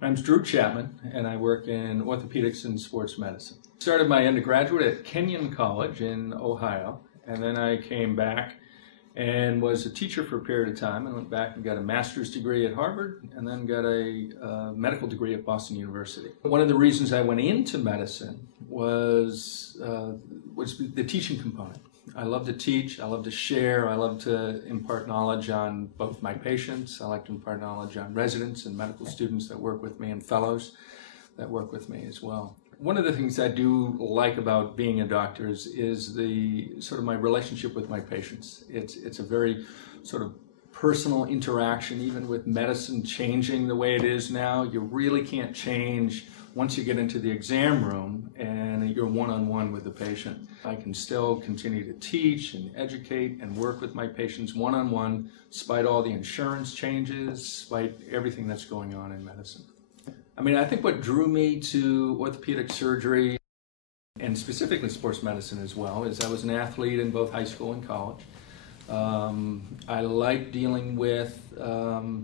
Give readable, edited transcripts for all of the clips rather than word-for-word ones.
I'm Drew Chapman, and I work in orthopedics and sports medicine. Started my undergraduate at Kenyon College in Ohio, and then I came back and was a teacher for a period of time, and went back and got a master's degree at Harvard, and then got a medical degree at Boston University. One of the reasons I went into medicine was the teaching component. I love to teach, I love to share, I love to impart knowledge on both my patients, I like to impart knowledge on residents and medical students that work with me and fellows that work with me as well. One of the things I do like about being a doctor is the sort of my relationship with my patients. It's a very sort of personal interaction. Even with medicine changing the way it is now, you really can't change once you get into the exam room and you're one-on-one with the patient. I can still continue to teach and educate and work with my patients one-on-one despite all the insurance changes, despite everything that's going on in medicine. I mean, I think what drew me to orthopedic surgery, and specifically sports medicine as well, is I was an athlete in both high school and college. I like dealing with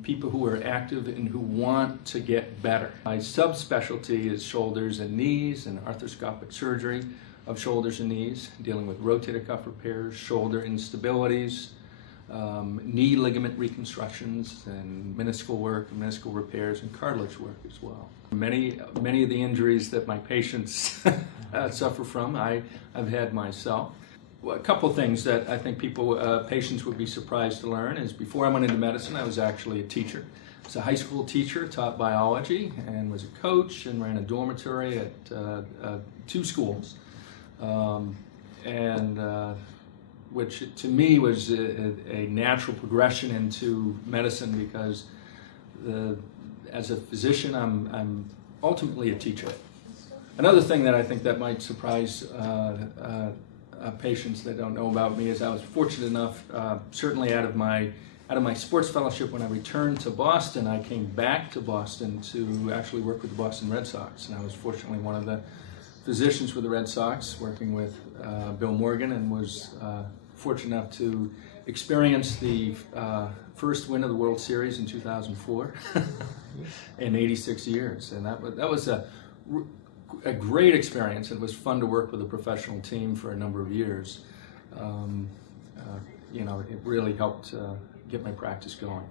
people who are active and who want to get better. My subspecialty is shoulders and knees and arthroscopic surgery of shoulders and knees, dealing with rotator cuff repairs, shoulder instabilities, knee ligament reconstructions, and meniscal work, and meniscal repairs, and cartilage work as well. Many of the injuries that my patients suffer from, I've had myself. A couple of things that I think patients would be surprised to learn is before I went into medicine, I was actually a teacher. I was a high school teacher, taught biology, and was a coach and ran a dormitory at 2 schools. Which to me was a natural progression into medicine because as a physician, I'm ultimately a teacher. Another thing that I think that might surprise patients that don't know about me is I was fortunate enough, certainly out of my sports fellowship, when I returned to Boston, I came back to Boston to actually work with the Boston Red Sox, and I was fortunately one of the physicians with the Red Sox, working with Bill Morgan, and was fortunate enough to experience the first win of the World Series in 2004 in 86 years, and that was a great experience. It was fun to work with a professional team for a number of years. You know, it really helped get my practice going.